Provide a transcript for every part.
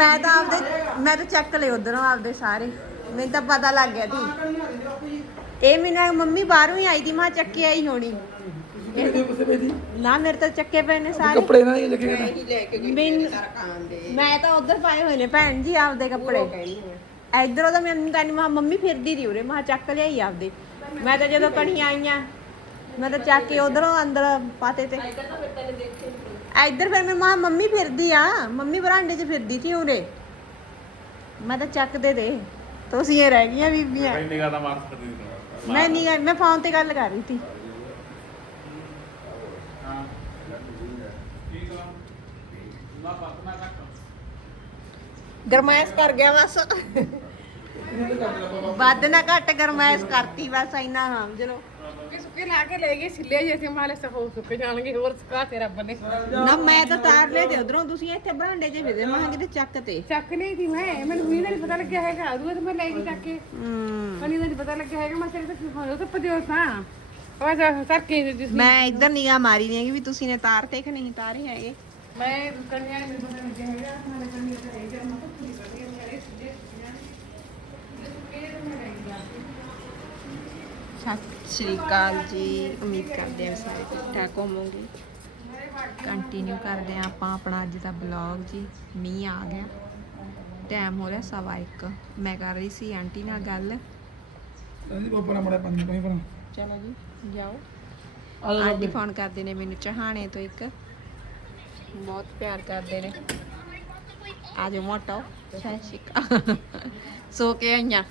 ਮੈਂ ਤਾਂ ਆਪਦੇ ਮੈਂ ਤਾਂ ਚੱਕ ਲਏ ਉਧਰੋਂ ਆਪਦੇ ਸਾਰੇ। ਮੈਨੂੰ ਤਾਂ ਪਤਾ ਲੱਗ ਗਿਆ ਸੀ। ਇਹ ਮੈਨੂੰ ਮੰਮੀ ਬਾਹਰੋਂ ਹੀ ਆਈ ਦੀ ਮਾਂ ਚੱਕੇ ਆਈ ਹੋਣੀ। ਨਾ ਮੇਰੇ ਤਾਂ ਚੱਕੇ ਪਏ ਨੇ ਸਾਰੇ। ਕੱਪੜੇ ਨਾਲ ਹੀ ਲੱਗੇ ਨਾ ਮੈਂ ਤਾਂ ਉਧਰ ਪਾਏ ਹੋਏ ਨੇ ਭੈਣ ਜੀ ਆਪਦੇ ਕੱਪੜੇ। ਇਧਰੋਂ ਤਾਂ ਮੈਨੂੰ ਤਾਂ ਨਹੀਂ ਮਾ ਮੰਮੀ ਫਿਰਦੀ ਰਹੀ ਉਰੇ ਮਾ ਚੱਕ ਲਿਆਈ ਆਪਦੇ। ਮੈਂ ਤਾਂ ਜਦੋਂ ਕਣੀਆਂ ਆਈਆਂ ਮੈਂ ਤਾਂ ਚੱਕ ਕੇ ਉਧਰੋਂ ਅੰਦਰ ਪਾਤੇ ਤੇ। ਇੱਧਰ ਫਿਰ ਮੈਂ ਮਾਂ ਮੰਮੀ ਫਿਰਦੀ ਆ ਮੰਮੀ ਬਰਾਂਡੇ 'ਚ ਫਿਰਦੀ ਸੀ ਉਰੇ। ਮੈਂ ਤਾਂ ਚੱਕਦੇ ਦੇ ਤੁਸੀਂ ਇਹ ਰਹਿ ਗਈਆਂ ਬੀਬੀਆਂ। ਇੰਨੀ ਜ਼ਿਆਦਾ ਮਾਰਕਸ ਕਰ ਦਿੱਤੀ ਮੈਂ ਨਹੀਂ ਮੈਂ ਫੋਨ ਤੇ ਗੱਲ ਕਰ ਰਹੀ ਸੀ। ਹਾਂ। ਠੀਕ ਆ ਗਰਮੈਸ਼ ਕਰ ਗਿਆ ਬਸ। ਵੱਧ ਨਾ ਘੱਟ ਗਰਮੈਸ਼ ਕਰਤੀ ਬਸ ਇੰਨਾ ਸਮਝ ਲਓ। ਸੁੱਕੇ ਸੁੱਕੇ ਲਾ ਕੇ ਲੈ ਗਏ ਸਿੱਲੇ ਜੇ ਮਾਲੇ ਸਫੋ ਸੁੱਕ ਜਾਣਗੇ ਹੋਰ ਸੁਕਾ ਤੇ ਰੱਬ ਨੇ। ਨਾ ਮੈਂ ਤਾਂ ਤਾਰ ਲੈ ਤੇ ਉਧਰੋਂ ਤੁਸੀਂ ਇੱਥੇ ਬਰਾਂਡੇ 'ਚ ਫਿਰਦੇ ਮੈਂ ਕਿਤੇ ਚੱਕ ਤੇ। ਚੱਕ ਲਈ ਸੀ ਮੈਂ ਮੈਨੂੰ ਵੀ ਨਹੀਂ ਪਤਾ ਲੱਗਿਆ ਹੈਗਾ ਉਹ ਤਾਂ ਮੈਂ ਲੈ ਕੇ ਚੱਕ ਕੇ। ਹਮ, ਮੈਨੂੰ ਨਹੀਂ ਪਤਾ ਲੱਗਿਆ ਹੈਗਾ ਮੈਂ ਸਿਰ ਤੇ ਉਹ ਤਾਂ ਪਜੋ ਸਾਂ ਉਹ ਜਾ ਸਰ ਕੇ ਜਿਸ ਮੈਂ ਇੱਧਰ ਨਿਗਾਹ ਮਾਰੀ ਨਹੀਂ ਹੈਗੀ ਵੀ ਤੁਸੀਂ ਨੇ ਤਾਰ ਤੇ ਕਿ ਨਹੀਂ ਤਾਰੇ ਹੈਗੇ। ਮੈਂ ਕੰਨਿਆ ਨਹੀਂ ਪਤਾ ਲੱਗਿਆ ਹੈਗਾ ਮੈਂ ਕੰਨਿਆ ਤੇ ਰਹਿ ਗਿਆ ਮੈਂ ਤਾਂ ਪੂਰੀ ਕਰ ਰਹੀ ਹਾਂ ਮੇਰੇ ਸਿੱਧੇ ਸਤਿ ਸ਼੍ਰੀ ਅਕਾਲ ਜੀ। ਉਮੀਦ ਕਰਦੇ ਹਾਂ ਸਾਰੇ ਠੀਕ ਠਾਕ ਹੋਵੋਗੇ। ਕੰਟੀਨਿਊ ਕਰਦੇ ਹਾਂ ਆਪਾਂ ਆਪਣਾ ਅੱਜ ਦਾ ਬਲੌਗ ਜੀ। ਮੀਂਹ ਆ ਗਿਆ। ਟਾਈਮ ਹੋ ਰਿਹਾ ਸਵਾ ਇੱਕ। ਮੈਂ ਕਰ ਰਹੀ ਸੀ ਆਂਟੀ ਨਾਲ ਗੱਲ। ਇਹਦੀ ਪਾਪਾ ਨਾਲ ਮੜਾ ਪੰਨੀ ਪਾਈ ਪਰ ਚਲੋ ਜੀ ਜਾਓ। ਆ ਆਂਟੀ ਫੋਨ ਕਰਦੇ ਨੇ ਮੈਨੂੰ ਚਹਾਣੇ ਤੋਂ ਇੱਕ। ਬਹੁਤ ਪਿਆਰ ਕਰਦੇ ਨੇ। ਆਜੋ ਮੋਟੋ। ਸਤਿ ਸ਼੍ਰੀ ਅਕਾਲ। ਸੋ ਕੇ ਆਈਆਂ।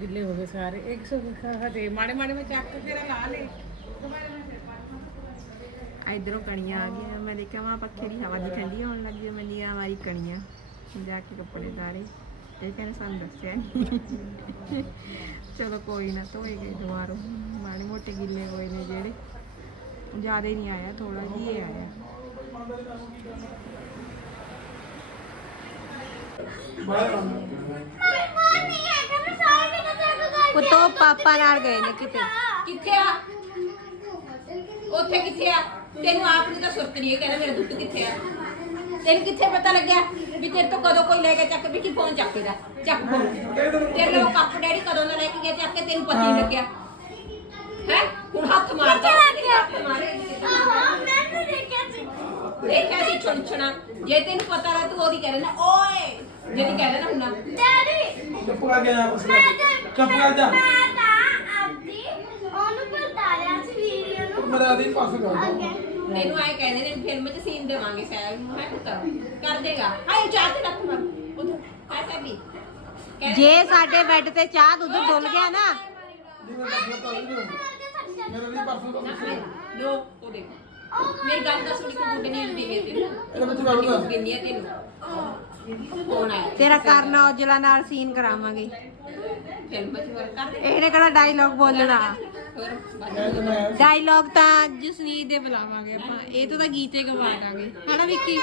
ਗਿੱਲੇ ਹੋ ਗਏ ਸਾਰੇ। ਇੱਕ ਸੌ ਹਟੇ ਮਾੜੇ ਮਾੜੇ ਮੈਂ ਚੱਕ ਕੇ ਲਾ ਲੇ। ਇਧਰੋਂ ਕਣੀਆਂ ਆ ਗਈਆਂ। ਮੈਂ ਦੇਖਿਆ ਵਾ ਪੱਖੇ ਦੀ ਹਵਾ ਦੀ ਠੰਡੀ ਹੋਣ ਲੱਗੀ ਮੈਂ ਨਿਗਾਹ ਮਾਰੀ ਕਣੀਆਂ। ਜਾ ਕੇ ਕੱਪੜੇ ਸਾਰੇ ਇਹ ਕਹਿੰਦੇ ਸਾਨੂੰ ਦੱਸਿਆ ਨਹੀਂ ਚਲੋ ਕੋਈ ਨਾ ਧੋਏ ਗਏ ਦੁਬਾਰਾ। ਮਾੜੇ ਮੋਟੇ ਗਿੱਲੇ ਹੋਏ ਨੇ ਜਿਹੜੇ। ਜ਼ਿਆਦਾ ਹੀ ਨਹੀਂ ਆਇਆ ਥੋੜਾ ਜਿਹਾ ਹੀ ਆਇਆ। ਪੁੱਤੋ ਪਾਪਾ ਨਾਲ ਗਏ ਨੇ ਕਿਤੇ। ਕਿੱਥੇ ਆ? ਉੱਥੇ ਕਿੱਥੇ ਆ? ਤੈਨੂੰ ਆਪ ਨੂੰ ਤਾਂ ਸੁਰਤ ਨਹੀਂ ਹੈ ਕਹਿੰਦਾ ਮੇਰਾ ਦੁੱਧ ਕਿੱਥੇ ਆ? ਤੈਨੂੰ ਕਿੱਥੇ ਪਤਾ ਲੱਗਿਆ ਵੀ ਤੇਰੇ ਤੋਂ ਕਦੋਂ ਕੋਈ ਲੈ ਕੇ ਚੱਕ ਵੀ ਕੀ ਫੋਨ ਚੱਕੇਦਾ ਚੱਕ ਫੋਨ ਤੇਰੇ ਲੋਕ ਕੱਪ ਡੈਡੀ ਕਦੋਂ ਦਾ ਲੈ ਕੇ ਗਿਆ ਚੱਕ ਕੇ ਤੈਨੂੰ ਪਤਾ ਹੀ ਨਹੀਂ ਲੱਗਿਆ। ਹੈ? ਹੁਣ ਹੱਥ ਮਾਰਦਾ ਹੱਥ ਮਾਰੇ ਦੇਖਿਆ ਸੀ। ਛੁਣਛਣਾ। ਜੇ ਤੈਨੂੰ ਪਤਾ ਲੱਗ ਤੂੰ ਉਹਦੀ ਕਹਿ ਨਾ ਓਏ ਜਿਹੜੀ ਕਹਿ ਦੇਣਾ ਹੁੰਨਾ ਚੁੱਪ ਕਰ ਗਿਆ ਬਸ ਚੁੱਪ ਕਰ ਜਾ। ਮੇਰਾ ਦੀ ਪਾਸ ਕਰ ਮੈਨੂੰ ਆਏ ਕਹਿੰਦੇ ਨੇ ਫਿਲਮ 'ਚ ਸੀਨ ਦੇਵਾਂਗੇ ਸਾਹਿਬ ਨੂੰ ਮੈਂ ਪੁੱਤਰ? ਕਰ ਦੇਗਾ। ਹਾਏ ਚਾਹ ਤੇ ਰੱਖ ਮਰ। ਉਧਰ ਹੈ ਸਾਬੀ ਜੇ ਸਾਡੇ ਬੈੱਡ ਤੇ ਚਾਹ ਦੁੱਧ ਡੁੱਲ ਗਿਆ ਨਾ। ਮੇਰਾ ਦੀ ਪਰਸੋਂ ਦਾ ਲੋ ਉਹ ਦੇਖ। ਮੇਰੀ ਗੱਲ ਦਾ ਸੁਣੀ ਕੋਈ ਗੁੱਡ ਨਹੀਂ ਦੇ ਤੈਨੂੰ। ਇਹਦੇ ਵਿੱਚ ਕਰ ਲਓ ਕਿੰਨੀ ਆ ਤੈਨੂੰ। ਤੇਰਾ ਕਰਨ ਔਜਲਾ ਨਾਲ ਸੀਨ ਕਰਾਵਾਂਗੇ। ਇਹਨੇ ਕਿਹੜਾ ਡਾਇਲੌਗ ਬੋਲਣਾ? ਡਾਇਲੌਗ ਤਾਂ ਜਸਨੀਤ ਦੇ ਬੁਲਾਵਾਂਗੇ ਆਪਾਂ। ਇਹ ਤੋਂ ਤਾਂ ਗੀਤੇ ਗਵਾ ਦਾਂਗੇ। ਹਨਾ ਵਿੱਕੀ?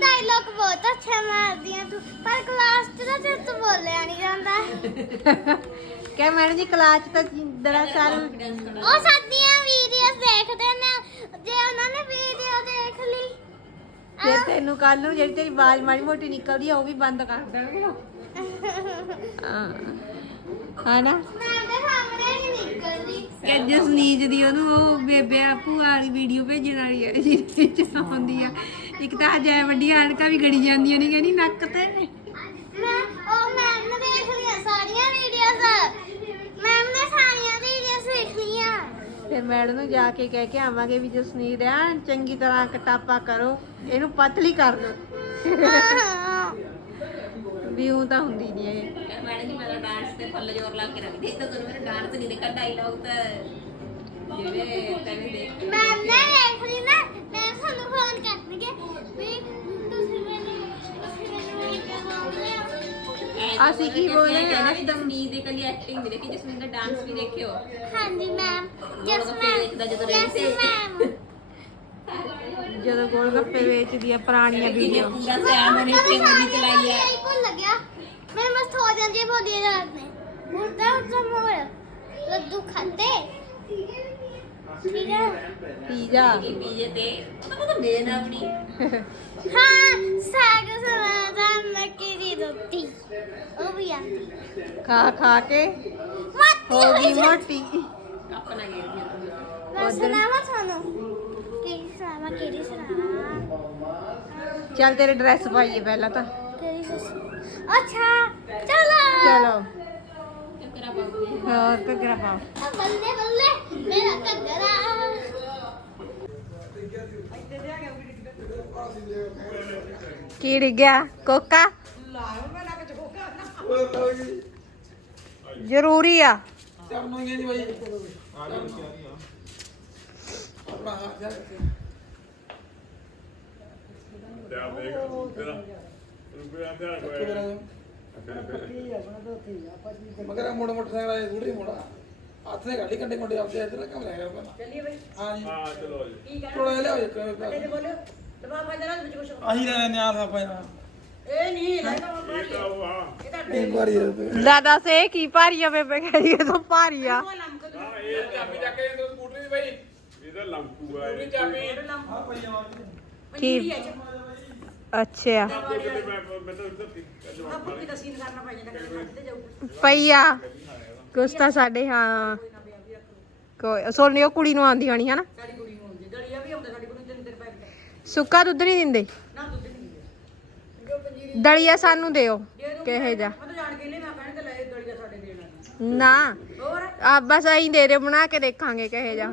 ਡਾਇਲੌਗ ਬਹੁਤ ਅੱਛਾ ਮਾਰਦੀਆਂ ਤੂੰ। ਪਰ ਕਲਾਸ 'ਚ ਤਾਂ ਤੇ ਤੂੰ ਬੋਲਿਆ ਨਹੀਂ ਜਾਂਦਾ। ਕਹਿ ਮੈਡਮ ਜੀ ਕਲਾਸ 'ਚ ਤਾਂ ਦਰਅਸਲ ਉਹ ਸਾਡੀਆਂ ਵੀਡੀਓਜ਼ ਦੇਖਦੇ ਨੇ ਜੇ ਉਹਨਾਂ ਨੇ ਵੀਡੀਓ ਦੇਖ ਲਈ ਫਿਰ ਤੈਨੂੰ ਕੱਲ ਨੂੰ ਜਿਹੜੀ ਤੇਰੀ ਆਵਾਜ਼ ਮਾੜੀ ਮੋਟੀ ਨਿਕਲਦੀ ਆ ਉਹ ਵੀ ਬੰਦ ਕਰ ਦੇਣਗੇ ਹਾਂ। ਹਨਾ? ਮੈਂ ਦੇ ਸਾਹਮਣੇ ਨਹੀਂ ਨਿਕਲਦੀ। ਕਿ ਜਸਨੀਤ ਦੀ ਉਹਨੂੰ ਉਹ ਬੇਬੇ ਆਪੂ ਵਾਲੀ ਵੀਡੀਓ ਭੇਜਣ ਵਾਲੀ ਹੈ ਜਿਹਦੇ ਵਿੱਚ ਆਉਂਦੀ ਆ। ਇੱਕ ਤਾਂ ਅਜੇ ਵੱਡੀਆਂ ਅਣਕਾਂ ਵੀ ਗੜੀ ਜਾਂਦੀਆਂ ਨੇ ਕਹਿੰਦੀ ਨੱਕ ਤੇ। ਮੈਂ ਉਹ ਮੈਮ ਨੇ ਦੇਖ ਲਿਆ ਸਾਰੀਆਂ ਵੀਡੀਓਜ਼ ਮੈਮ ਨੇ ਸਾਰੀਆਂ ਵੀਡੀਓਜ਼ ਦੇਖ ਲਈਆਂ ਫਿਰ ਮੈਡਮ ਨੂੰ ਜਾ ਕੇ ਕਹਿ ਕੇ ਆਵਾਂਗੇ ਵੀ ਜਸਨੀਤ ਆ ਚੰਗੀ ਤਰ੍ਹਾਂ ਕਟਾਪਾ ਕਰੋ ਇਹਨੂੰ ਪਤਲੀ ਕਰ ਲਓ। ਵੀ ਉਹ ਤਾਂ ਹੁੰਦੀ ਨਹੀਂ ਇਹ। ਮੈਡਮ ਜੀ ਮੇਰਾ ਡਾਂਸ ਤੇ ਫੁੱਲ ਜ਼ੋਰ ਲਾ ਕੇ ਰੱਖਦੀ ਤਾਂ ਤੁਹਾਨੂੰ ਮੇਰਾ ਡਾਂਸ ਨਹੀਂ ਦੇਖਾ ਡਾਇਲੌਗ ਤਾਂ ਜਿਹੜੇ ਤੈਨੂੰ ਦੇਖ ਅਸੀਂ ਕੀ ਬੋਲ ਰਹੇ ਹਾਂ ਜਸਮੀਨ ਦੀ ਕੱਲੀ ਐਕਟਿੰਗ ਵੀ ਦੇਖੀ ਜਸਮੀਨ ਦਾ ਡਾਂਸ ਵੀ ਦੇਖਿਓ। ਹਾਂਜੀ ma'am yes ma'am yes ma'am ਜਦੋਂ ਗੋਲ ਗੱਪੇ ਵੇਚਦੀ ਆ ਪੁਰਾਣੀਆਂ ਵੀਡੀਓ ਪੂਰਾ ਸਿਆਮ ਨੇ ਤੇ ਮੇਰੀ ਚਲਾਈ ਆ ਭੁੱਲ ਗਿਆ ਮੈਂ ਬਸ ਹੋ ਜਾਂਦੀ ਬੋਦੀ ਰਾਤ ਨੇ ਮੁਰਦਾ ਉੱਤੇ ਮੋੜ। ਲੱਡੂ ਖਾਂਦੇ ਪੀਜ਼ਾ। ਪੀਜ਼ਾ ਪੀਜ਼ੇ ਤੇ? ਉਹ ਤਾਂ ਮੇਨ ਆਪਣੀ ਹਾਂ ਸਾਗ ਸਲਾਦਾ ਮੱਕੀ ਦੀ ਰੋਟੀ। ਉਹ ਵੀ ਆਂਦੀ ਖਾ ਖਾ ਕੇ? ਹੋ ਗਈ ਮੋਟੀ। ਮੈਂ ਸੁਣਾਵਾ ਤੁਹਾਨੂੰ? ਕਿਹੜੀ ਸੁਣਾਵਾ ਕਿਹੜੀ ਸੁਣਾਵਾ? ਚੱਲ ਤੇਰੇ ਡਰੈਸ ਪਾਈਏ ਪਹਿਲਾਂ ਤਾਂ। ਕਿਹੜੀ ਸੁਣਾਵਾ ਅੱਛਾ ਚਲੋ। ਚਲੋ। ਹੋਰ ਘੱਗਰਾ ਪਾਓ। ਆ ਬੱਲੇ ਬੱਲੇ ਮੇਰਾ ਘੱਗਰਾ। ਕੀ ਡਿੱਗਿਆ? ਕੋਕਾ? ਜ਼ਰੂਰੀ ਆ। ਕੇ ਮਗਰ ਮੋੜ ਮੋਟਰਸਾਈਕਲ ਆਏ ਥੋੜੀ ਮੋੜਾ ਹੱਥ ਨੇ ਗਾੜੀ ਕੰਡੇ ਕੰਡੇ ਆਪਦੇ ਇਧਰ ਕੰਮ ਲੈ ਗਿਆ ਪਹਿਲਾਂ ਚੱਲੀਏ ਬਈ। ਹਾਂ ਜੀ। ਹਾਂ ਚਲੋ ਜੀ ਥੋੜਾ ਲਿਆਓ ਇੱਕ ਆਹੀ ਲੈ ਲੈਣੇ ਆ ਆਪਾਂ ਯਾਰ ਇਹ ਤਾਂ ਉਹ ਆ ਇੱਕ ਵਾਰੀ ਦਾਦਾ ਸੇ ਕੀ ਭਾਰੀ ਆ ਬੇਬੇ ਕਹਿੰਦੀ ਇਹ ਤਾਂ ਭਾਰੀ ਆ। ਹਾਂ ਇਹ ਚਾਬੀ ਚੱਕ ਕੇ ਦੋ ਸਕੂਟਰੀ ਦੀ ਬਈ। ਇਹਦਾ ਲੰਕੂ ਆ ਇਹ। ਚਾਬੀ। ਆ ਪਈ ਆ ਕੀ ਅੱਛਾ। ਕਿਤੇ ਮੈਂ ਮੈਂ ਤਾਂ ਉੱਧਰ ਸੀ ਪਈਆ ਕੁਛ ਤਾਂ ਸਾਡੇ ਹਾਂ। ਕੋਈ ਸੋਨੀ ਉਹ ਕੁੜੀ ਨੂੰ ਆਂਦੀ ਹੋਣੀ ਹਨਾ? ਸੁੱਕਾ ਦੁੱਧ ਨਹੀਂ ਦਿੰਦੇ? ਦਲੀਆ ਸਾਨੂੰ ਦਿਓ ਕਿਹੇ ਜਾ ਨਾ ਆ ਬਸ ਆਈ ਦੇ ਦਿਓ ਬਣਾ ਕੇ ਦੇਖਾਂਗੇ ਕਿਹੇ ਜਾ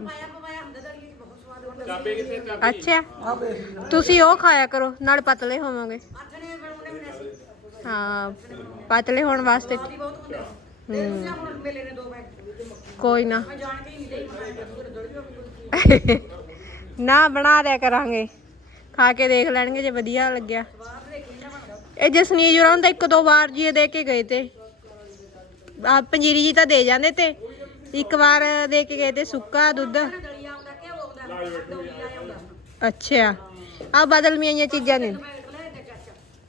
ਅੱਛਾ ਤੁਸੀਂ ਉਹ ਖਾਇਆ ਕਰੋ ਨਾਲ ਪਤਲੇ ਹੋਵੋਗੇ। ਹਾਂ ਪਤਲੇ ਹੋਣ ਵਾਸਤੇ। ਹੂੰ ਕੋਈ ਨਾ। ਨਾ ਬਣਾ ਦਿਆ ਕਰਾਂਗੇ। ਖਾ ਕੇ ਦੇਖ ਲੈਣਗੇ ਜੇ ਵਧੀਆ ਲੱਗਿਆ। ਇਹ ਜਸਨੀਜ ਹੋਰਾਂ ਤਾਂ ਇੱਕ ਦੋ ਵਾਰ ਜੀ ਇਹ ਦੇ ਕੇ ਗਏ ਤੇ। ਆ ਪੰਜੀਰੀ ਜੀ ਤਾਂ ਦੇ ਜਾਂਦੇ ਤੇ। ਇੱਕ ਵਾਰ ਦੇ ਕੇ ਗਏ ਤੇ ਸੁੱਕਾ ਦੁੱਧ। ਅੱਛਾ। ਆ ਬਦਲਮੀਆਂ ਜਿਹੀਆਂ ਚੀਜ਼ਾਂ ਨੇ।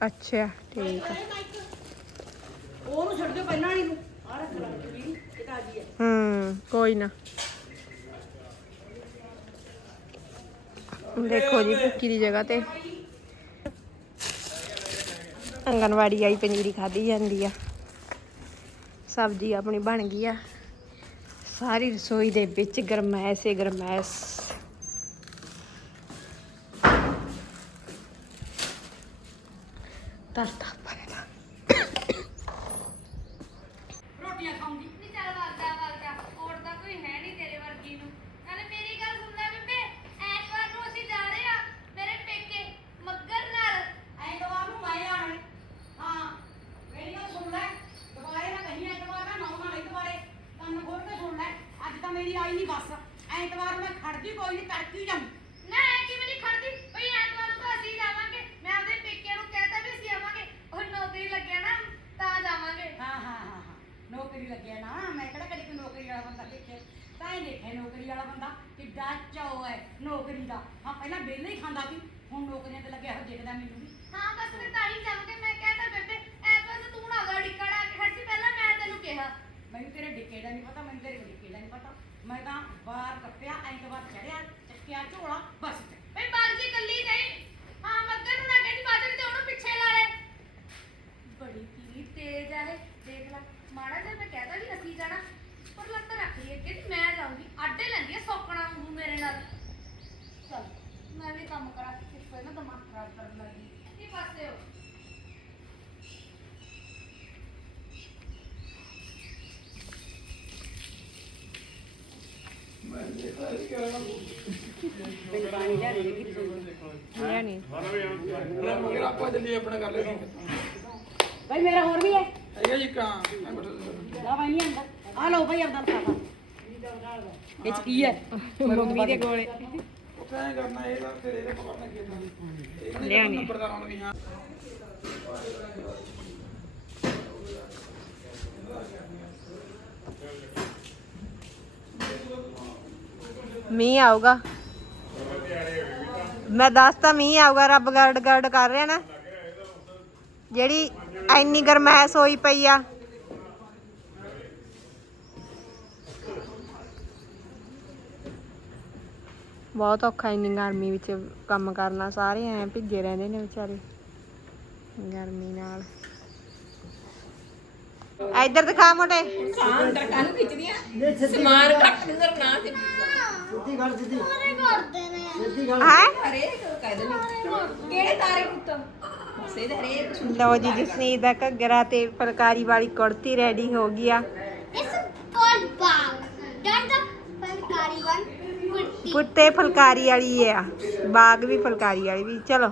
ਅੱਛਾ ਠੀਕ ਆ। ਉਹਨੂੰ ਛੱਡ ਦਿਓ ਪਹਿਲਾਂ ਵਾਲੀ ਨੂੰ। ਆ ਰੱਖ ਲਾ ਹੂੰ ਕੋਈ ਨਾ। ਦੇਖੋ ਜੀ ਭੁੱਕੀ ਦੀ ਜਗ੍ਹਾ ਤੇ। ਆਂਗਨਵਾੜੀ ਆਈ ਪਨੀਰੀ ਖਾਧੀ ਜਾਂਦੀ ਆ। ਸਬਜ਼ੀ ਆਪਣੀ ਬਣ ਗਈ ਆ। ਸਾਰੀ ਰਸੋਈ ਦੇ ਵਿੱਚ ਗਰਮੈਸ਼ ਏ, ਗਰਮੈਸ਼। ਤਰਤਾ ਪਰੇਗਾ ਰੋਟੀਆਂ ਖਾਉਂਗੀ ਨੀ ਚੱਲ ਵਗਦਾ ਵਗਦਾ ਕੋੜ ਤਾਂ ਕੋਈ ਹੈ ਨਹੀਂ ਤੇਰੇ ਵਰਗੀ ਨੂੰ ਨਾਲੇ ਮੇਰੀ ਗੱਲ ਸੁਣ ਲੈ ਬੇਬੇ ਐਤਵਾਰ ਨੂੰ ਅਸੀਂ ਜਾ ਰਹੇ ਆ ਮੇਰੇ ਪੇਕੇ ਮੱਗਰ ਨਾਲ ਐਤਵਾਰ ਨੂੰ ਮੈਂ ਆਣਾ ਹਾਂ ਮੇਰੀ ਗੱਲ ਸੁਣ ਲੈ ਦੁਬਾਰੇ ਨਾ ਕਹੀਂ ਐਤਵਾਰ ਨਾ ਨੌ ਨਾ ਦੁਬਾਰੇ ਕੰਨ ਖੋਲ ਕੇ ਸੁਣ ਲੈ ਅੱਜ ਤਾਂ ਮੇਰੀ ਆਈ ਨਹੀਂ ਬਸ ਐਤਵਾਰ ਮੈਂ ਖੜਦੀ ਕੋਈ ਨਹੀਂ ਤੜਕੀ ਜਾਂਦੀ ਨਾ ਐ ਕਿਵੇਂ ਨਹੀਂ ਖੜਦੀ? ਭਈ ਐਤਵਾਰ ਨੂੰ ਤਾਂ ਅਸੀਂ ਜਾਵਾਂਗੇ। ਮੈਂ ਆਪਣੇ ਪੇਕਿਆਂ ਨੂੰ ਕਹਿਤਾ ਵੀ ਅਸੀਂ ਆਵਾਂਗੇ। ਉਹ ਨੌਕਰੀ ਲੱਗਿਆ ਨਾ ਤਾਂ ਜਾਵਾਂਗੇ। ਹਾਂ ਹਾਂ ਹਾਂ ਹਾਂ। ਨੌਕਰੀ ਲੱਗਿਆ ਨਾ ਮੈਂ ਕਿਹੜਾ ਕਦੀ ਕੋਈ ਨੌਕਰੀ ਵਾਲਾ ਬੰਦਾ ਦੇਖਿਆ? ਤਾਂ ਹੀ ਦੇਖਿਆ ਨੌਕਰੀ ਵਾਲਾ ਬੰਦਾ ਕਿੱਡਾ ਚਾਉ ਹੈ ਨੌਕਰੀ ਦਾ। ਹਾਂ ਪਹਿਲਾਂ ਵਿਹਲੇ ਹੀ ਖਾਂਦਾ ਸੀ ਹੁਣ ਨੌਕਰੀਆਂ ਤੇ ਲੱਗਿਆ ਹੋ ਦੇਖਦਾ ਮੈਨੂੰ ਵੀ। ਹਾਂ ਬਸ ਫਿਰ ਤਾਂ ਹੀ ਜਾਵਾਂਗੇ। ਮੈਂ ਕਹਿਤਾ ਬੇਬੇ ਐਤਵਾਰ ਨੂੰ ਤੂੰ ਨਾ ਗਾ ਡਿੱਕੜਾ ਕੇ ਖੜਦੀ ਪਹਿਲਾਂ ਮੈਂ ਤੈਨੂੰ ਕਿਹਾ। ਮੈਨੂੰ ਤੇਰੇ ਡਿੱਕੇ ਦਾ ਨਹੀਂ ਪਤਾ ਮੈਨੂੰ ਤੇਰੇ ਡਿੱਕੇ ਦਾ ਨਹੀਂ ਪਤਾ। ਮੈਂ ਤਾਂ ਬਾਹਰ ਕੱਪਿਆ ਐਤਵਾਰ ਚੜਿਆ ਚੱਕਿਆ ਝੋਲਾ ਬਸ ਭਈ ਬਾਗਜੀ ਕੱਲੀ ਨਹੀਂ। ਹਾਂ ਮੱਗਰ ਨੂੰ ਨਾ ਕਹਿੰਦੀ ਬਾਜਣ ਤੇ ਉਹਨੂੰ ਪਿੱਛੇ ਲਾ ਲੈ। ਬੜੀ ਕੀ ਤੇਜ਼ ਆ ਇਹ ਦੇਖ ਲੈ। ਮਾੜਾ ਜਿਹਾ ਮੈਂ ਕਹਿਦਾ ਵੀ ਅਸੀਂ ਜਾਣਾ ਪਰ ਲੱਤ ਰੱਖ ਲਈ ਅੱਗੇ ਕਿ ਮੈਂ ਜਾਊਂਗੀ। ਆਡੇ ਲੈਂਦੀ ਆ ਸੌਕਣਾ ਨੂੰ ਮੇਰੇ ਨਾਲ। ਚਲ ਮੈਂ ਵੀ ਕੰਮ ਕਰਾਂ ਕੋਈ ਨਾ ਦਿਮਾਗ ਖਰਾਬ ਕਰਨ ਲੱਗੀ। ਕੀ ਪਾਸੇ ਹੋ? ਲਿਆ ਨਹੀਂ ਮਗਰ ਆਪਾਂ ਜल्दी ਆਪਣਾ ਕਰ ਲੈ ਭਾਈ ਮੇਰਾ ਹੋਰ ਵੀ ਹੈ? ਹੈਗਾ ਜੀ ਕਾਂ ਲਾ ਭਾਈ ਨਹੀਂ ਆਂਦਾ ਆ ਲਓ ਭਾਈ ਆਪਦਾ ਸਾਫਾ ਇਹ ਚ ਕੀ ਹੈ? ਮੰਮੀ ਦੇ ਕੋਲੇ। ਐਂ ਕਰਨਾ ਇਹ ਤਾਂ ਤੇਰੇ ਦੇ ਪਕੜਨਾ ਕੀ ਨੀ। ਨੰਬਰ ਦਾ ਹੁਣ ਵੀ ਹਾਂ। ਮੀਂਹ ਆਊਗਾ। ਮੈਂ ਦੱਸਤਾ ਮੀਂਹ ਆਊਗਾ, ਰੱਬ ਗਰਡ ਗਰਡ ਕਰ ਰਿਹਾ ਨਾ। ਜਿਹੜੀ ਐਨੀ ਗਰਮੈਸ਼ ਹੋਈ ਪਈ ਆ। ਬਹੁਤ ਔਖਾ ਇੰਨੀ ਗਰਮੀ ਵਿੱਚ ਕੰਮ ਕਰਨਾ, ਸਾਰੇ ਐ ਭਿੱਜੇ ਰਹਿੰਦੇ ਨੇ ਵਿਚਾਰੇ। ਗਰਮੀ ਨਾਲ। ਇੱਧਰ ਦਿਖਾ ਮੋਟੇ। ਸਾਂ ਅੰਦਰ ਕਾਹਨੂੰ ਖਿੱਚਦੀਆਂ। ਸਮਾਨ ਘੱਟ ਨਜ਼ਰ ਨਾ ਤੇ ਹੈ? ਹਰੇਕ ਕਹਿ ਦਿੰਦੇ ਕਿਹੜੇ ਤਾਰੇ ਪੁੱਤ? ਦੇ ਲਓ ਜੀ ਜਸਨੀਤ ਦਾ ਘੱਗਰਾ ਤੇ ਫੁਲਕਾਰੀ ਵਾਲੀ ਕੁੜਤੀ ਰੈਡੀ ਹੋ ਗਈ ਆ. Kurti. ਪੁੱਤੇ ਫੁਲਕਾਰੀ ਵਾਲੀ ਆ। ਬਾਗ ਵੀ ਫੁਲਕਾਰੀ ਵਾਲੀ ਵੀ। ਚਲੋ।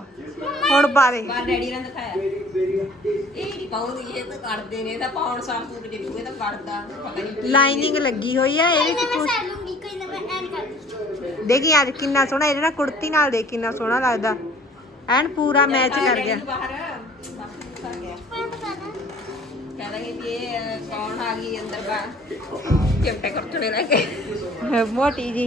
ਹੁਣ ਪਾ ਦੇ। ਬਾਹਰ ਡੈਡੀ ਨੇ ਦਿਖਾਇਆ। ਇਹ ਨਹੀਂ ਪਾਉਂਦੀ ਇਹ ਤਾਂ ਕੱਢਦੇ ਨੇ ਇਹ ਤਾਂ ਪਾਉਣ ਸਾਰ ਸੂਟ ਦੇ ਦੂਗੇ ਤਾਂ ਕੱਢਦਾ। ਪਤਾ ਨਹੀਂ ਲਾਈਨਿੰਗ ਲੱਗੀ ਹੋਈ ਆ naman end ka. ਦੇਖੀ ਅੱਜ ਕਿੰਨਾ ਸੋਹਣਾ ਇਹਦੇ ਨਾਲ ਕੁੜਤੀ ਨਾਲ ਦੇਖ ਕਿੰਨਾ ਸੋਹਣਾ ਲੱਗਦਾ। ਐਨ ਪੂਰਾ ਮੈਚ ਕਰ ਗਿਆ। ਬਾਹਰ ਵੀ ਇਹ ਕੌਣ ਆ ਗਈ ਅੰਦਰ ਬਾਹਰ? ਚਿਮਟੇ ਕਰਤੜੇ ਲੈ ਕੇ। ਮੋਟੀ ਜੀ।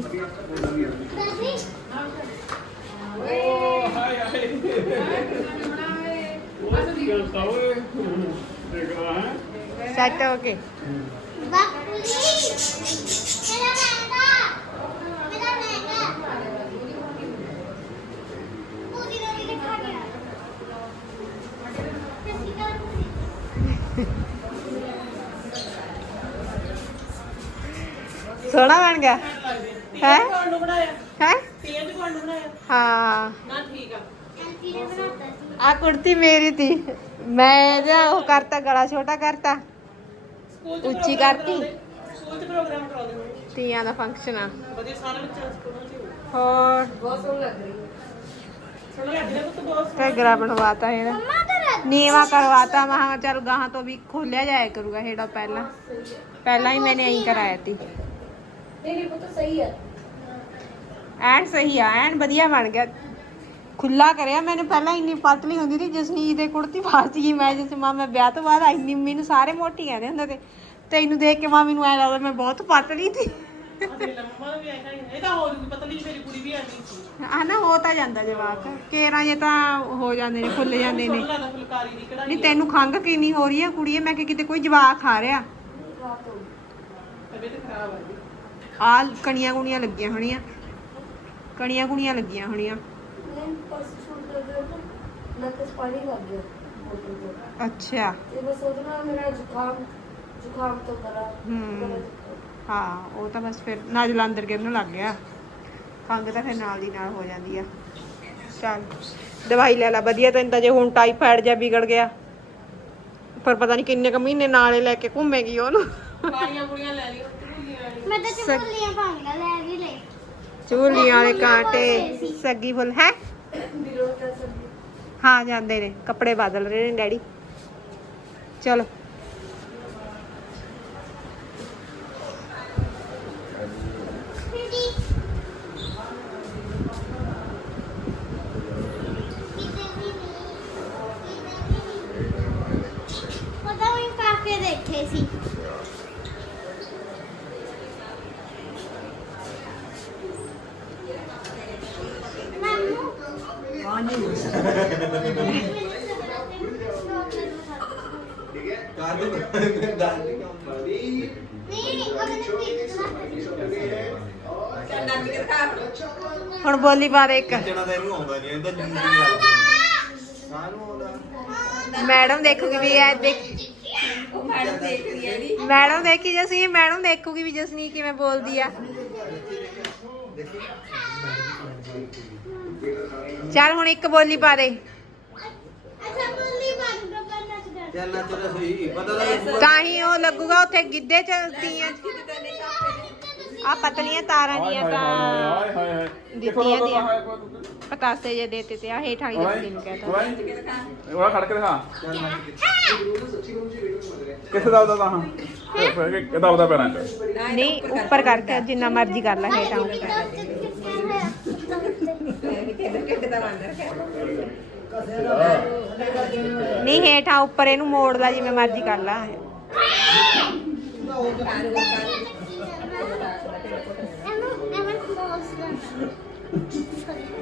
ਸੈੱਟ ਹੋ ਕੇ ਸੋਹਣਾ ਬਣ ਗਿਆ ਹੈ ਤੁਹਾਨੂੰ ਬਣਾਇਆ ਹੈ ਤੇਜ ਤੁਹਾਨੂੰ ਬਣਾਇਆ ਹਾਂ ਨਾ ਠੀਕ ਆ ਬਣਾਤਾ ਸੀ ਆ ਕੁੜਤੀ ਮੇਰੀ ਤੀ। ਮੈਂ ਇਹਦਾ ਉਹ ਕਰਤਾ ਗਲਾ ਛੋਟਾ ਕਰਤਾ। ਸਕੂਲ ਚ ਉੱਚੀ ਪ੍ਰੋਗਰਾਮ ਕਰਤੀ। ਕਰਾਉਂਦੇ। ਸਕੂਲ ਚ ਪ੍ਰੋਗਰਾਮ ਕਰਾਉਂਦੇ ਹੋਣੇ। ਤੀਆਂ ਦਾ ਫੰਕਸ਼ਨ ਆ। ਵਧੀਆ ਸਾਰੇ ਬੱਚੇ ਸਕੂਲਾਂ ਚ। ਹੀ ਹੋਣ। ਹੋਰ? ਬਹੁਤ ਸੋਹਣਾ ਲੱਗ ਰਹੀ ਸੋਹਣਾ ਲੱਗ ਰਿਹਾ ਪੁੱਤ ਬਹੁਤ ਸੋਹਣਾ। ਘੱਗਰਾ ਬਣਵਾਤਾ ਇਹਦਾ ਮੰਮਾ ਨੀਵਾ ਕਰਵਾਤਾ ਮਹਾ ਚੱਲ ਗਾਹਾਂ ਤੋਂ ਵੀ ਖੋਲਿਆ ਜਾਇਆ ਕਰੂਗਾ ਇਹਦਾ ਪਹਿਲਾਂ। ਪਹਿਲਾਂ ਹੀ ਮੈਨੇ ਐਂ ਕਰਾਇਆ ਤੀ। ਨਹੀਂ ਨਹੀਂ ਪੁੱਤ ਸਹੀ ਹੈ। ਐਨ ਸਹੀ ਆ ਐਨ ਵਧੀਆ ਬਣ ਗਿਆ। ਖੁੱਲਾ ਕਰਿਆ। ਮੈਨੂੰ ਪਹਿਲਾਂ ਇੰਨੀ ਪਤਲੀ ਹੁੰਦੀ ਸੀ ਜਸਨੀਤ ਦੇ ਕੁੜਤੀ ਫਾਸ ਗਈ। ਮੈਂ ਜਿਸ ਮਾਂ ਮੈਂ ਵਿਆਹ ਤੋਂ ਬਾਅਦ ਇੰਨੀ ਮੈਨੂੰ ਸਾਰੇ ਮੋਟੀ ਕਹਿੰਦੇ ਹੁੰਦੇ ਤੇ ਤੈਨੂੰ ਦੇਖ ਕੇ ਮਾਂ ਮੈਨੂੰ ਐ ਲੱਗਦਾ ਮੈਂ ਬਹੁਤ ਪਤਲੀ ਸੀ। ਤਾਂ ਹੋ ਆ ਨਾ, ਹੋ ਤਾਂ ਜਾਂਦਾ ਜਵਾਕ। ਕੇਰਾਂ ਜੇ ਤਾਂ ਹੋ ਜਾਂਦੇ ਨੇ ਫੁੱਲ ਜਾਂਦੇ ਨੇ। ਨਹੀਂ, ਤੈਨੂੰ ਖੰਗ ਕਿੰਨੀ ਹੋ ਰਹੀ ਹੈ ਕੁੜੀਏ? ਮੈਂ ਕਿ ਕਿਤੇ ਕੋਈ ਜਵਾਕ ਖਾ ਰਿਹਾ। ਆ ਕਣੀਆਂ ਕੁਣੀਆਂ ਲੱਗੀਆਂ ਹੋਣੀਆਂ। ਕਣੀਆਂ ਕੁਣੀਆਂ ਲੱਗੀਆਂ ਹੋਣੀਆਂ। ਨੱਕ 'ਚ ਪਾਣੀ ਲੱਗ ਗਿਆ ਬੋਤਲ ਤੋਂ। ਅੱਛਾ। ਤੇ ਬਸ ਉਹਦੇ ਨਾਲ ਮੇਰਾ ਜ਼ੁਕਾਮ ਜ਼ੁਕਾਮ ਤੋਂ ਕਰਾ ਹੂੰ। ਹਾਂ ਉਹ ਤਾਂ ਬਸ ਫਿਰ ਨਾਜ਼ਲਾ ਅੰਦਰ ਗਿਰਨ ਲੱਗ ਗਿਆ। ਖੰਗ ਤਾਂ ਫਿਰ ਨਾਲ ਦੀ ਨਾਲ ਹੋ ਜਾਂਦੀ ਆ। ਚੱਲ ਦਵਾਈ ਲੈ ਲੈ ਵਧੀਆ ਤੈਨੂੰ ਤਾਂ ਜੇ ਹੁਣ ਟਾਈਫਾਇਡ ਜਾਂ ਵਿਗੜ ਗਿਆ। ਪਰ ਪਤਾ ਨਹੀਂ ਕਿੰਨੇ ਕ ਮਹੀਨੇ ਨਾਲੇ ਲੈ ਕੇ ਘੁੰਮੇਗੀ ਉਹਨੂੰ। ਪਾਣੀਆਂ ਪੁੜੀਆਂ ਲੈ ਲਿਓ ਝੂਲੀਆਂ ਲੈ ਲਿਓ ਮੈਂ ਤਾਂ ਚੁੱਲੀਆਂ ਪਾਉਂਗਾ ਲੈ ਵੀ ਚੂਲੀਆਂ ਵਾਲੇ ਕਾਂਟੇ ਸੱਗੀ ਫੁੱਲ ਹੈ? ਹਾਂ ਜਾਂਦੇ ਨੇ ਕੱਪੜੇ ਬਦਲ ਰਹੇ ਨੇ ਡੈਡੀ। ਚਲੋ Pretty. ਪਤਾ ਵੀ ਕਰਕੇ ਦੇਖੇ ਸੀ ਮਾਮੂ ਨਹੀਂ ਹੁਣ ਬੋਲੀ ਇੱਕ। ਇਹਨੂੰ ਆਉਂਦਾ ਨਹੀਂ ਇਹਦਾ ਨਹੀਂ ਆਉਂਦਾ ਮੈਡਮ ਦੇਖੂਗੀ ਵੀ ਇਹ ਦੇਖ ਉਹ ਮੈਡਮ ਦੇਖੀ ਜਸੀ ਮੈਡਮ ਦੇਖੂਗੀ ਵੀ ਜਸਨੀ ਕਿਵੇਂ ਬੋਲਦੀ ਆ। ਚੱਲ ਹੁਣ ਇੱਕ ਬੋਲੀ ਪਾ ਦੇ। ਅੱਛਾ ਬੋਲੀ ਬੰਦ ਕਰ। ਨੱਚਦਾ ਚੱਲ ਨੱਚਦਾ ਸਹੀ ਪਤਾ ਤਾਂ ਤਾਂ ਹੀ ਉਹ ਲੱਗੂਗਾ ਉੱਥੇ ਗਿੱਧੇ ਚ ਤੀਆਂ ਆ ਪਤਲੀਆਂ ਤਾਰਾਂ ਦੀਆਂ ਤਾਂ ਹਾਏ ਹਾਏ ਹਾਏ ਦਿੱਤੀਆਂ ਦੀਆਂ ਪਤਾਸੇ ਜੇ ਦੇਤੇ ਤੇ ਆ ਹੇਠ ਵਾਲੀ ਨੂੰ ਕਹਤਾ ਉਹ ਖੜ ਕੇ ਦਿਖਾ। ਕਿੱਥੇ ਦਬਦਾ ਤਾਂ ਹਾਂ। ਦਬਦਾ ਪੈਰਾਂ ਚ? ਨਹੀਂ ਉੱਪਰ ਕਰਕੇ ਜਿੰਨਾ ਮਰਜ਼ੀ ਕਰ ਲੈ ਹੇਠਾਂ ਉੱਪਰ ਕਿਹਦੇ ਕਿਹਦੇ ਦਾ ਬੰਦ ਰੱਖਿਆ ਨਹੀਂ ਹੇਠਾਂ ਉੱਪਰ ਇਹਨੂੰ ਮੋੜ ਲਾ ਜਿਵੇਂ ਮਰਜ਼ੀ ਕਰ ਲਾ।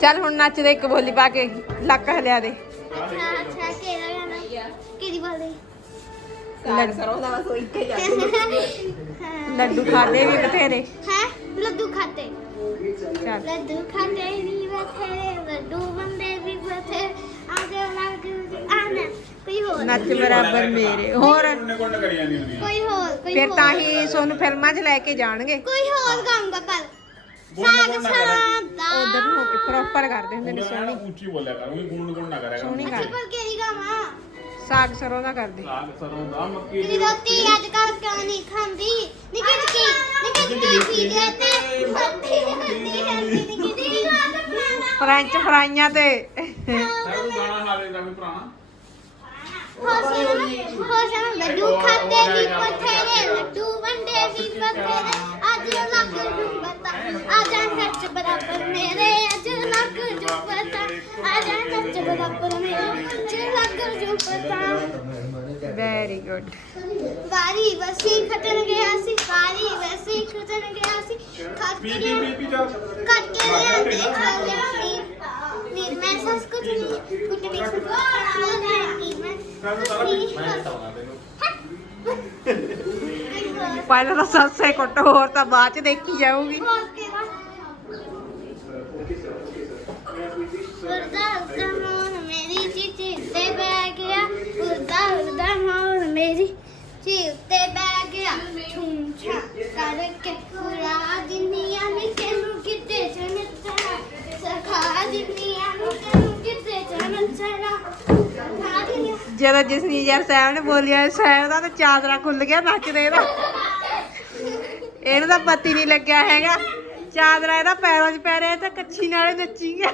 ਚੱਲ ਹੁਣ ਨੱਚ ਦੇ ਇੱਕ ਬੋਲੀ ਪਾ ਕੇ ਲੱਕ ਹਲਿਆ ਦੇ। ਅੱਛਾ ਅੱਛਾ ਕਿਹੜਾ ਗਾਣਾ ਕਿਹਦੀ ਬੋਲੀ ਸਾਗ ਸਰੋਂ ਦਾ ਬਸ ਉਹ ਇੱਥੇ ਜਾ ਲੱਡੂ ਖਾਦੇ ਵੀ ਬਥੇਰੇ। ਹੈ? ਲੱਡੂ ਖਾਤੇ ਚੱਲ। ਲੱਡੂ ਖਾਂਦੇ ਵੀ ਬਥੇਰੇ ਲੱਡੂ ਬੰਦੇ ਵੀ ਬਥੇਰੇ ਆਜਾ ਲੱਗ ਆਣਾ ਕੋਈ ਹੋਰ ਨੱਚ ਬਰਾਬਰ ਮੇਰੇ ਹੋਰ ਉਹਨੇ ਕੋਲ ਕਰੀ ਜਾਂਦੀ ਹੁੰਦੀ ਆ ਕੋਈ ਹੋਰ ਕੋਈ ਫਿਰ ਹੋਰ। ਤਾਂ ਹੀ ਸੋਨੂੰ ਫਿਲਮਾਂ 'ਚ ਲੈ ਕੇ ਜਾਣਗੇ ਕੋਈ ਹੋਰ ਗਾਉਂਗਾ ਪਰ ਸਾਗ ਕਰੇ ਸਰਾਂਦਾ ਉਧਰ ਨੂੰ ਹੋ ਕੇ ਪ੍ਰੋਪਰ ਕਰਦੇ ਹੁੰਦੇ ਨੇ ਸੋਹਣੀ ਉੱਚੀ ਬੋਲਿਆ ਕਰ ਉਹੀ ਗੁੰਡ ਗੁੰਡ ਨਾ ਕਰਿਆ ਕਰ ਸੋਹਣੀ ਅੱਛੀ ਕਰ ਪਰ ਕਿਹੜੀ ਗਾਵਾਂ ਸਾਗ ਸਰੋਂ ਦਾ ਕਰਦੇ ਸਾਗ ਸਰੋਂ ਦਾ ਮੱਕੀ ਤੇਰੀ ਰੋਟੀ ਅੱਜ ਕੱਲ ਕਿਉਂ ਨਹੀਂ ਖਾਂਦੀ ਨਿੱਕੀ ਨਿੱਕੀ ਨਿੱਕੀ ਨਿੱਕੀ ਪੀਜੇ ਤੇ ਫੱਟੀ ਫਰੈਂਚ ਫਰਾਈਆਂ ਤੇ। ਨੂੰ ਗਾਣਾ ਹਾਲੇ ਦਾ ਵੀ ਪੁਰਾਣਾ। ਹੋਸ਼ਾਂ ਲੱਡੂ ਖਾਂਦੇ ਵੀ ਬਥੇਰੇ ਲੱਡੂ ਵੰਡੇ ਵੀ ਬਥੇਰੇ। ਅੱਜ ਲੱਗ ਜੁਬਤਾ ਆਜਾ ਨੱਚ ਬਰਾਬਰ ਮੇਰੇ ਅੱਜ ਲੱਗ ਜੁਬਤਾ ਆਜਾ ਨੱਚ ਬਰਾਬਰ ਮੇਰੇ। ਅੱਜ ਲੱਗ ਜੁਬਤਾ ਵੈਰੀ ਗੁੱਡ ਵਾਰੀ ਵਸੀ ਖਟਣ ਗਿਆ ਸੀ ਵਾਰੀ ਵਸੀ ਖਟਣ ਗਿਆ ਸੀ। ਖੱਟ ਪੀ ਜਾ। ਕੱਟ ਕੇ ਲਿਆਂਦੀ ਖਾ ਲਿਆਂਦੀ। ਵੀਰ ਮੈਂ ਸੱਸ ਕੁਝ ਨਹੀਂ ਸੁਣਾ ਨਹੀਂ ਮੈਂ। ਮੈਂ ਹਟਾਉਣਾ ਤੈਨੂੰ। ਪਹਿਲਾਂ ਤਾਂ ਸੱਸੇ ਕੁੱਟ ਹੋਰ ਤਾਂ ਬਾਅਦ 'ਚ ਦੇਖੀ ਜਾਊਗੀ। ਜਦੋਂ ਜਸਨੀ ਯਾਰ ਸਾਹਿਬ ਨੇ ਬੋਲਿਆ ਸਾਹਿਬ ਦਾ ਤਾਂ ਚਾਦਰਾ ਖੁੱਲ ਗਿਆ ਨੱਚਦੇ ਦਾ ਇਹਨੂੰ ਤਾਂ ਪਤੀ ਨਹੀਂ ਲੱਗਿਆ ਹੈਗਾ। ਚਾਦਰਾ ਇਹਦਾ ਪੈਰਾਂ 'ਚ ਪੈ ਰਿਹਾ ਤਾਂ ਕੱਚੀ ਨਾਲੇ ਨੱਚੀ ਗਿਆ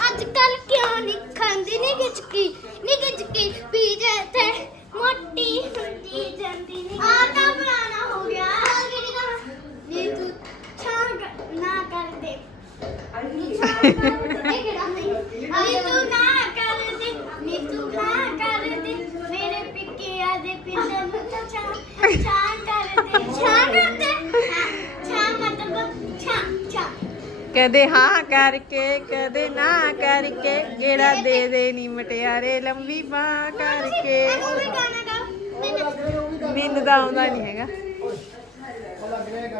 ਅੱਜ ਕੱਲ ਕਿਉਂ ਨਹੀਂ ਖਾਂਦੀ ਨੀ ਗਿਚਕੀ ਨੀ ਗਿਚਕੀ ਪੀ ਜੇ ਤੇ ਮੋਟੀ ਹੁੰਦੀ ਜਾਂਦੀ ਨੀ ਆ ਤਾਂ ਪੁਰਾਣਾ ਹੋ ਗਿਆ ਨੀ ਤੂੰ ਛਾਂਗ ਨਾ ਕਰ ਦੇ ਨੀ ਛਾਂਗ ਇਹ ਕਿਹੜਾ ਨਹੀਂ ਨੀ ਤੂੰ ਨਾ ਕਰ ਦੇ ਨੀ ਤੂੰ ਨਾ ਕਰ ਦੇ ਮੇਰੇ ਪਿੱਕਿਆ ਦੇ ਪਿੰਡ ਨੂੰ ਤਾਂ ਛਾਂ ਛਾਂ ਕਰ ਦੇ ਛਾਂ ਕਰ ਦੇ ਛਾਂ ਮਤਲਬ ਛਾਂ ਛਾਂ ਕਦੇ ਹਾਂ ਕਰਕੇ ਕਦੇ ਨਾ ਕਰਕੇ ਜਿਹੜਾ ਦੇ ਦੇ ਨੀ ਮਟਿਆਰੇ ਲੰਬੀ ਬਾਹ ਕਰਕੇ। ਉਹ ਵੀ ਗਾਣਾ ਗਾ ਮੈਨੂੰ ਮੈਨੂੰ ਤਾਂ ਆਉਂਦਾ ਨਹੀਂ ਹੈਗਾ।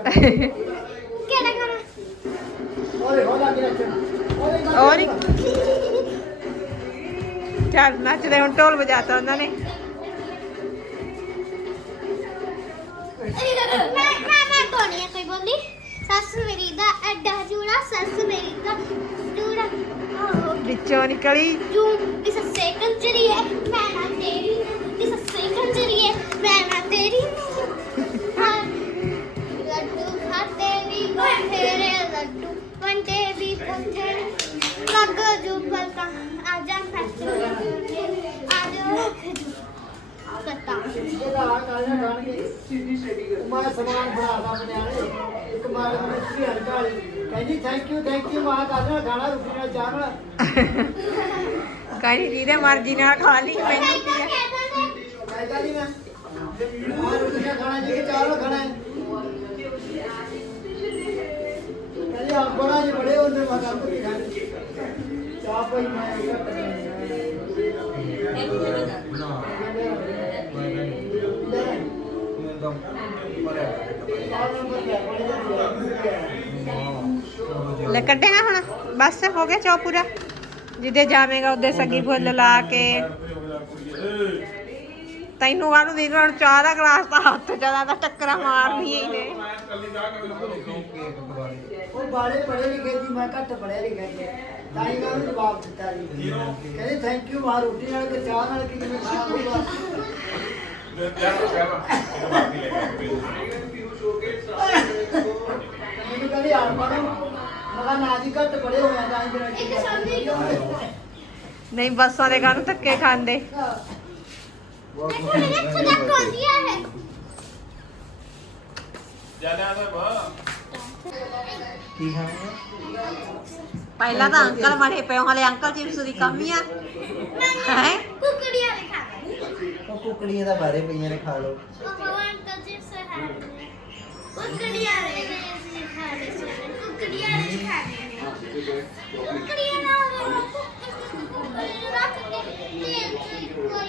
ਔਰ ਇੱਕ ਚੱਲ ਨੱਚਦੇ ਹੁਣ ਢੋਲ ਵਜਾਤਾ ਉਹਨਾਂ ਨੇ। ਮੈਂ ਮੈਂ ਮੈਂ ਕੋਣੀ ਕੋਈ ਬੋਲੀ ਸੱਸ ਮੇਰੀ ਦਾ ਐਡਾ ਜੂੜਾ ਸੱਸ ਮੇਰੀ ਦਾ ਜੂੜਾ ਆਹੋ ਵਿੱਚੋਂ ਨਿਕਲੀ। ਜੂ ਇਸ ਸੱਸੇ ਕੰਜਰੀ ਹੈ, ਮੈਂ ਨਾ ਤੇਰੀ ਇਸ ਸੱਸੇ ਕੰਜਰੀ ਹੈ, ਮੈਂ ਨਾ ਤੇਰੀ ਪਤਾ ਮੈਂ ਸਮਾਨ ਬਣਾਦਾ ਇੱਕ ਮਾਰ ਹਲਕਾ ਵਾਲੀ ਕਹਿੰਦੀ ਥੈਂਕ ਯੂ ਥੈਂਕ ਯੂ ਮਾਂ ਕਰਨਾ ਖਾਣਾ ਰੋਟੀ ਨਾਲ ਚਾਹ ਨਾਲ ਕਹਿੰਦੀ ਜਿਹਦੇ ਮਰਜ਼ੀ ਨਾਲ ਖਾ ਲਈ ਮੈਨੂੰ ਕੀ ਹੈ? ਕਹਿੰਦਾ ਨਹੀਂ ਮੈਂ। ਰੋਟੀ ਨਾਲ ਖਾਣਾ ਜੀ ਚਾਹ ਨਾਲ ਖਾਣਾ ਹੈ। ਬੜਾ ਜੀ ਬੜੇ ਹੁੰਦੇ ਮੈਂ ਕੰਮ ਕੀ ਚਾਹ ਪਈ ਮੈਂ ਲੈ। ਕੱਢੇਗਾ ਹੁਣ। ਬਸ ਹੋ ਗਿਆ ਚੋ ਪੂਰਾ। ਜਿੱਦੇ ਜਾਵੇਂਗਾ, ਉਹਦੇ ਸੱਗੀ ਫੁੱਲ ਲਾ ਕੇ। ਤੈਨੂੰ ਕਾਹਨੂੰ ਦੀ ਹੁਣ ਚਾਹ ਦਾ ਗਲਾਸ ਤਾਂ ਹੱਥ ਜ਼ਿਆਦਾ ਤਾਂ ਟੱਕਰਾਂ ਮਾਰਨੀਆਂ ਹੀ ਨੇ। ਉਹ ਬਾਲੇ ਪੜੇ ਲਿਖੇ ਸੀ ਮੈਂ ਘੱਟ ਪੜਿਆ ਲਿਖਿਆ ਸੀ। ਤਾਂ ਹੀ ਮੈਂ ਉਹਨੂੰ ਜਵਾਬ ਦਿੱਤਾ ਜੀ ਕਹਿੰਦੇ ਥੈਂਕ ਯੂ ਮਾਂ ਰੋਟੀ ਨਾਲ ਕਿ ਚਾਹ ਨਾਲ ਕਿ ਕਿਵੇਂ ਖਾਣਾ ਹੋਊਗਾ ਯਾਰ ਕਹਿ ਵਾ ਇਹ ਬਾਕੀ ਲੈ ਕੇ ਮੈਨੂੰ ਕਹਿੰਦੀ ਆ ਪੜੋ ਮੈਂ ਕਿਹਾ ਨਾ ਜੀ ਘੱਟ ਪੜੇ ਹੋਇਆ ਤਾਂ ਹੀ ਮੇਰਾ ਇੱਕ ਸਾਹਮਣੇ ਨਹੀਂ ਬੱਸਾਂ ਦੇ ਕਾਹਨੂੰ ਧੱਕੇ ਖਾਂਦੇ ਦੇਖੋ ਮੇਰੇ ਖੁਦਾ ਕੋਂਦੀਆ ਹੈ ਜ਼ਿਆਦਾ ਤਾਂ ਕੀ ਖਾਣਾ? ਪਹਿਲਾਂ ਤਾਂ ਅੰਕਲ ਮੜੇ ਪਏ ਹਲੇ ਅੰਕਲ ਚਿਪਸ ਦੀ ਕਮੀ ਆ। ਹੈ? ਕੁਕੜੀਆਂ ਨੇ ਖਾਣਾ ਉਹ ਕੁਕੜੀਆਂ ਦਾ ਬਾਰੇ ਪਈਆਂ ਨੇ ਖਾ ਲਓ। ਭਗਵਾਨ ਤਾਂ ਜਿਸ ਹੈ ਕੁਕੜੀਆਂ ਨੇ ਖਾਣੇ ਸੀ ਕੁਕੜੀਆਂ ਨੇ ਖਾਣੇ ਨੇ ਕੁਕੜੀਆਂ ਨਾਲ ਰੱਖ ਕੇ ਤੇਲ ਚ ਕੋਈ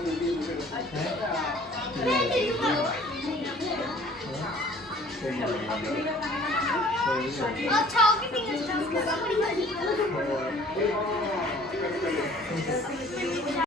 अच्छा